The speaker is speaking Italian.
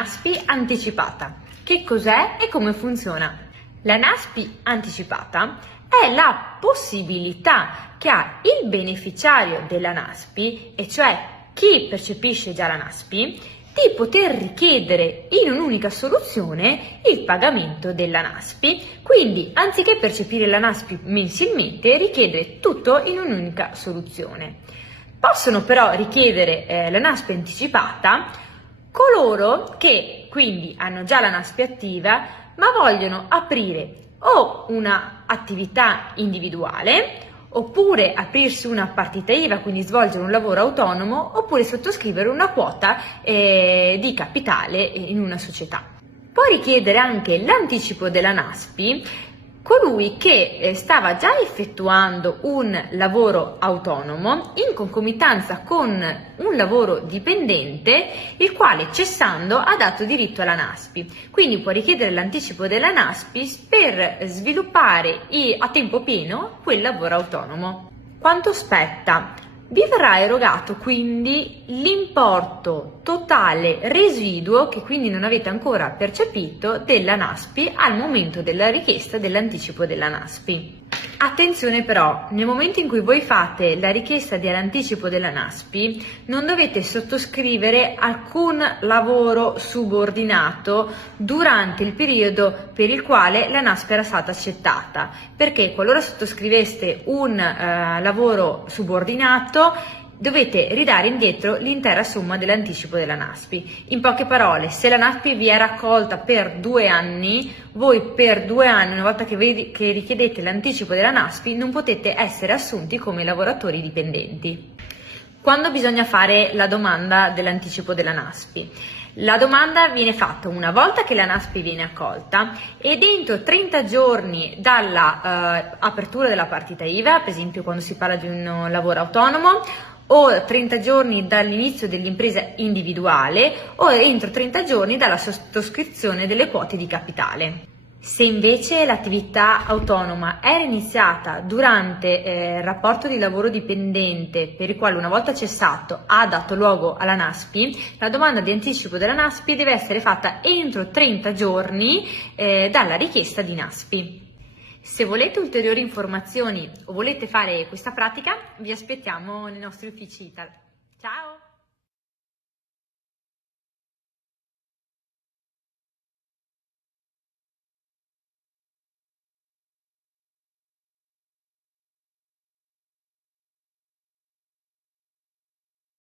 NASPI anticipata. Che cos'è e come funziona? La NASPI anticipata è la possibilità che ha il beneficiario della NASPI, e cioè chi percepisce già la NASPI, di poter richiedere in un'unica soluzione il pagamento della NASPI, quindi anziché percepire la NASPI mensilmente, richiedere tutto in un'unica soluzione. Possono però richiedere la NASPI anticipata coloro che quindi hanno già la NASPI attiva ma vogliono aprire o una attività individuale, oppure aprirsi una partita IVA, quindi svolgere un lavoro autonomo, oppure sottoscrivere una quota di capitale in una società. Può richiedere anche l'anticipo della NASPI colui che stava già effettuando un lavoro autonomo in concomitanza con un lavoro dipendente, il quale cessando ha dato diritto alla NASPI. Quindi può richiedere l'anticipo della NASPI per sviluppare a tempo pieno quel lavoro autonomo. Quanto spetta? Vi verrà erogato quindi l'importo totale residuo che quindi non avete ancora percepito della NASPI al momento della richiesta dell'anticipo della NASPI. Attenzione però, nel momento in cui voi fate la richiesta dell'anticipo della NASPI non dovete sottoscrivere alcun lavoro subordinato durante il periodo per il quale la NASPI era stata accettata, perché qualora sottoscriveste un lavoro subordinato dovete ridare indietro l'intera somma dell'anticipo della NASPI. In poche parole, se la NASPI vi è raccolta per 2 anni, voi per 2 anni, una volta che richiedete l'anticipo della NASPI, non potete essere assunti come lavoratori dipendenti. Quando bisogna fare la domanda dell'anticipo della NASPI? La domanda viene fatta una volta che la NASPI viene accolta ed entro 30 giorni dalla apertura della partita IVA, per esempio quando si parla di un lavoro autonomo, o 30 giorni dall'inizio dell'impresa individuale, o entro 30 giorni dalla sottoscrizione delle quote di capitale. Se invece l'attività autonoma era iniziata durante il rapporto di lavoro dipendente, per il quale una volta cessato ha dato luogo alla NASPI, la domanda di anticipo della NASPI deve essere fatta entro 30 giorni dalla richiesta di NASPI. Se volete ulteriori informazioni o volete fare questa pratica, vi aspettiamo nei nostri uffici ITAL.